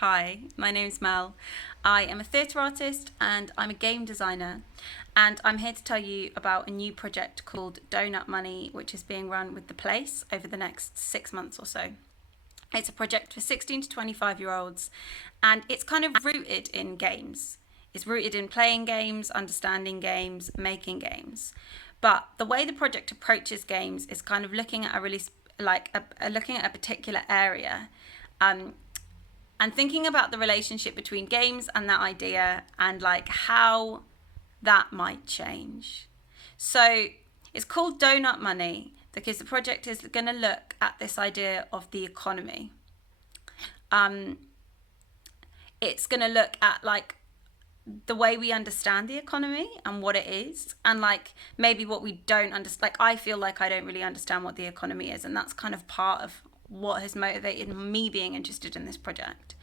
Hi, my name's Mel. I am a theatre artist and I'm a game designer. And I'm here to tell you about a new project called Donut Money, which is being run with The Place over the next 6 months or so. It's a project for 16 to 25-year-olds, and it's kind of rooted in games. It's rooted in playing games, understanding games, making games. But the way the project approaches games is kind of looking at looking at a particular area, um, and thinking about the relationship between games and that idea, and like how that might change. So it's called Donut Money because the project is going to look at this idea of the economy. Um, it's going to look at like the way we understand the economy and what it is, and like maybe what we don't understand. Like I feel like I don't really understand what the economy is, and that's kind of part of what has motivated me being interested in this project.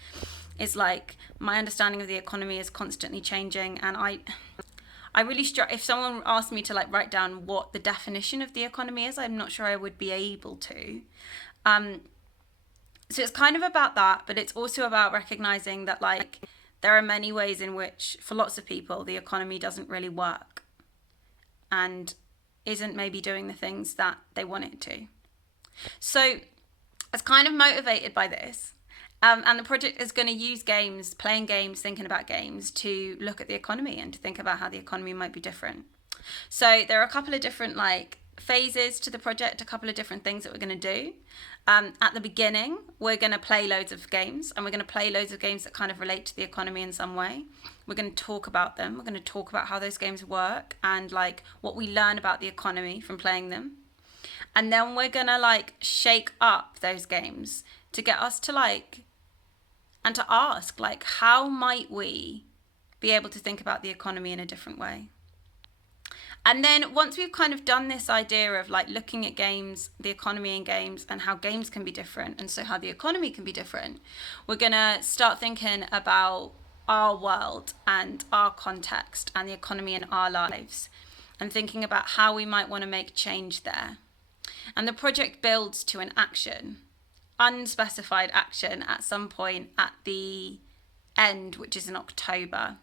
Is like my understanding of the economy is constantly changing, and I really if someone asked me to like write down what the definition of the economy is, I'm not sure I would be able to. So it's kind of about that, but it's also about recognizing that like there are many ways in which for lots of people the economy doesn't really work and isn't maybe doing the things that they want it to. So I was kind of motivated by this. And the project is going to use games, playing games, thinking about games to look at the economy and to think about how the economy might be different. So there are a couple of different like phases to the project, a couple of different things that we're going to do. At the beginning, we're going to play loads of games, and we're going to play loads of games that kind of relate to the economy in some way. We're going to talk about them. We're going to talk about how those games work and like what we learn about the economy from playing them. And then we're going to like shake up those games to get us to like and to ask like how might we be able to think about the economy in a different way. And then once we've kind of done this idea of like looking at games, the economy in games, and how games can be different, and so how the economy can be different, we're going to start thinking about our world and our context and the economy in our lives, and thinking about how we might want to make change there. And the project builds to an action, unspecified action at some point at the end, which is in October.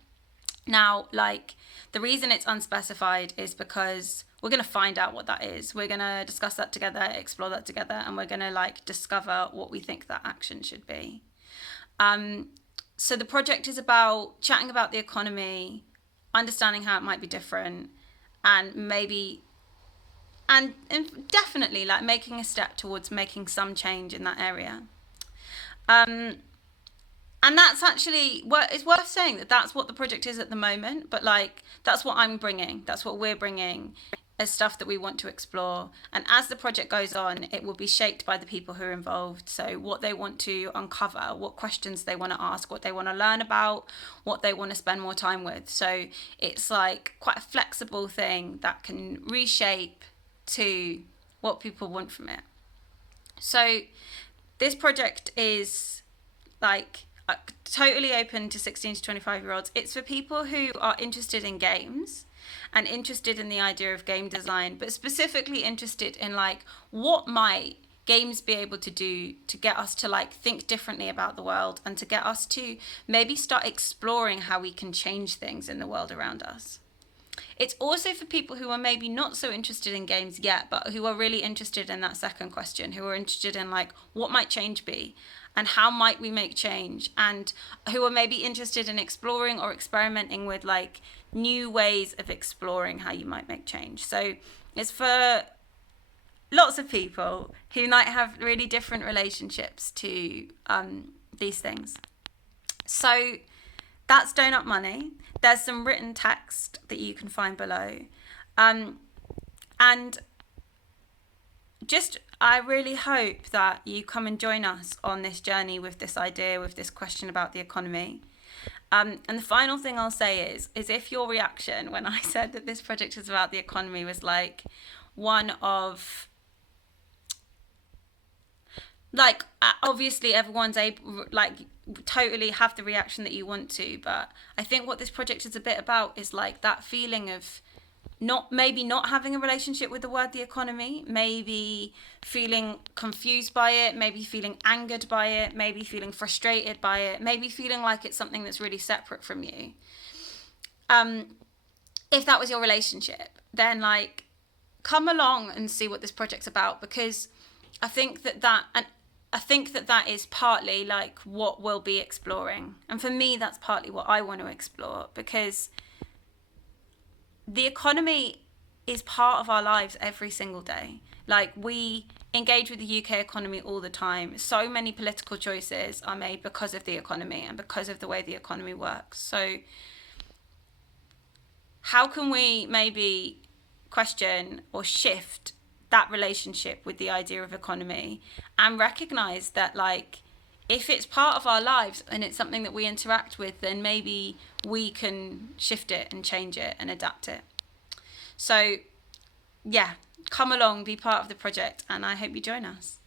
Now, like, the reason it's unspecified is because we're going to find out what that is. We're going to discuss that together, explore that together, and we're going to like discover what we think that action should be. So the project is about chatting about the economy, understanding how it might be different, and maybe and definitely like making a step towards making some change in that area. And that's actually what it's worth saying, that that's what the project is at the moment, but like that's what I'm bringing, that's what we're bringing as stuff that we want to explore. And as the project goes on, it will be shaped by the people who are involved. So what they want to uncover, what questions they want to ask, what they want to learn about, what they want to spend more time with. So it's like quite a flexible thing that can reshape to what people want from it. So this project is like totally open to 16 to 25-year-olds. It's for people who are interested in games and interested in the idea of game design, but specifically interested in like what might games be able to do to get us to like think differently about the world, and to get us to maybe start exploring how we can change things in the world around us. It's also for people who are maybe not so interested in games yet, but who are really interested in that second question, who are interested in like what might change be and how might we make change, and who are maybe interested in exploring or experimenting with like new ways of exploring how you might make change. So it's for lots of people who might have really different relationships to these things. So that's Donut Money. There's some written text that you can find below. And just, I really hope that you come and join us on this journey with this idea, with this question about the economy. And the final thing I'll say is if your reaction when I said that this project is about the economy was like one of, like, obviously everyone's able, like, totally have the reaction that you want to, but I think what this project is a bit about is like that feeling of not having a relationship with the word the economy, maybe feeling confused by it, maybe feeling angered by it, maybe feeling frustrated by it, maybe feeling like it's something that's really separate from you. If that was your relationship, then like come along and see what this project's about, because I think that is partly like what we'll be exploring. And for me, that's partly what I want to explore, because the economy is part of our lives every single day. Like, we engage with the UK economy all the time. So many political choices are made because of the economy and because of the way the economy works. So how can we maybe question or shift that relationship with the idea of economy and recognize that, like, if it's part of our lives and it's something that we interact with, then maybe we can shift it and change it and adapt it. So yeah, come along, be part of the project, and I hope you join us.